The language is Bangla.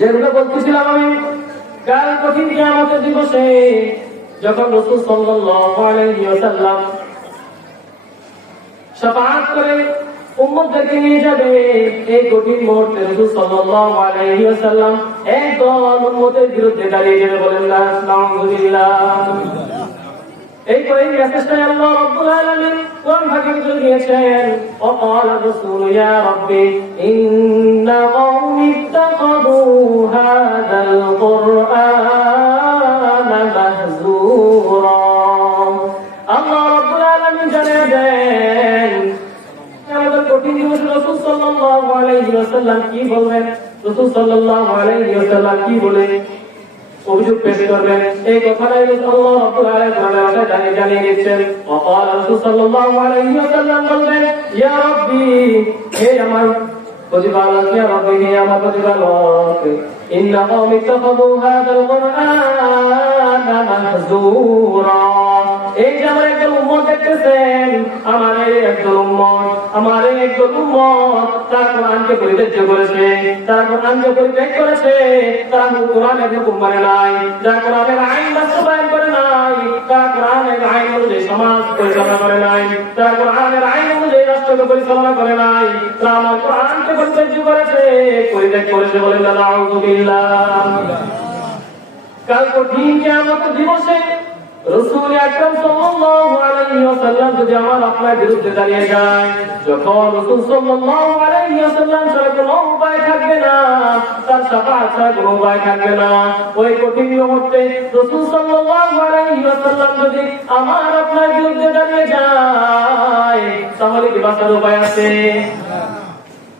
যেগুলো বলতেছিলাম আমি, কাল কঠিন কিয়ামতের দিবসে যখন রাসূল সাল্লাল্লাহু আলাইহি ওয়াসাল্লাম শাফাআত করে উম্মতদেরকে নিয়ে যাবে, এই কঠিন মুহূর্তে রাসূল সাল্লাল্লাহু আলাইহি ওয়াসাল্লাম একদল উম্মতের বিরুদ্ধে দাঁড়িয়ে যাবে। বলেন না আলহামদুলিল্লাহ। এই কঠিন মেসেজটাই আল্লাহ রাব্বুল আলামিন কোন ভাগে দিয়েছেন? ওয়াকাল রাসূল ইয়া রাব্বি ইন্না কওমি ইত্তাখাযু হাযাল কুরআনা মাহজুরা। আল্লাহ রাব্বুল আলামিন জানিয়ে দেন আমাদের কঠিন দিবসে রাসূল সাল্লাল্লাহু আলাইহি ওয়াসাল্লাম কি বলবেন, রাসূল সাল্লাল্লাহু আলাইহি ওয়াসাল্লাম কি বলে অভিযোগ পেশ করবেন, এই কথাটাই আল্লাহ রাব্বুল আলামিন জানিয়ে দিচ্ছেন। ওয়াকাল রাসূল সাল্লাল্লাহু আলাইহি ওয়াসাল্লাম বলবেন, ইয়া রাব্বি, হে আমার প্রতিপালক, ইয়া রাব্বি, হে আমার প্রতিপালক, ইন্না কওমি ইত্তাখাযু হাযাল কুরআনা মাহজুরা। এই যে আমার একজন উম্মত দেখতেছেন, আমার এই একজন উম্মত তারা কোরআনকে পরিত্যাগ করেছে, তারা কোরআনকে পরিত্যাগ করেছে, তারা কোরআনের হুকুম মানে নাই, যারা কোরআনের আইন বাস্তবায়ন করে নাই, তারা কোরআনের আইন অনুযায়ী সমাজ পরিচালনা করে নাই, তারা কোরআনের আইন অনুযায়ী রাষ্ট্রকে পরিচালনা করে নাই, তারা আমার কোরআনকে পরিত্যাগ করেছে। বলেন না নাউযুবিল্লাহ। কাল কঠিন কিয়ামতের দিবসে রাসূল আকরাম সাল্লাল্লাহু আলাইহি ওয়াসাল্লাম যদি আমার আপনার বিরুদ্ধে দাঁড়িয়ে যায়, যখন রাসূল সাল্লাল্লাহু আলাইহি ওয়াসাল্লাম ছাড়া কোনো উপায় থাকবে না, তার শাফাআত ছাড়া কোনো উপায় থাকবে না, ওই কঠিন মুহূর্তে রাসূল সাল্লাল্লাহু আলাইহি ওয়াসাল্লাম যদি আমার আপনার বিরুদ্ধে দাঁড়িয়ে যায়, তাহলে কি বাঁচার উপায় আছে?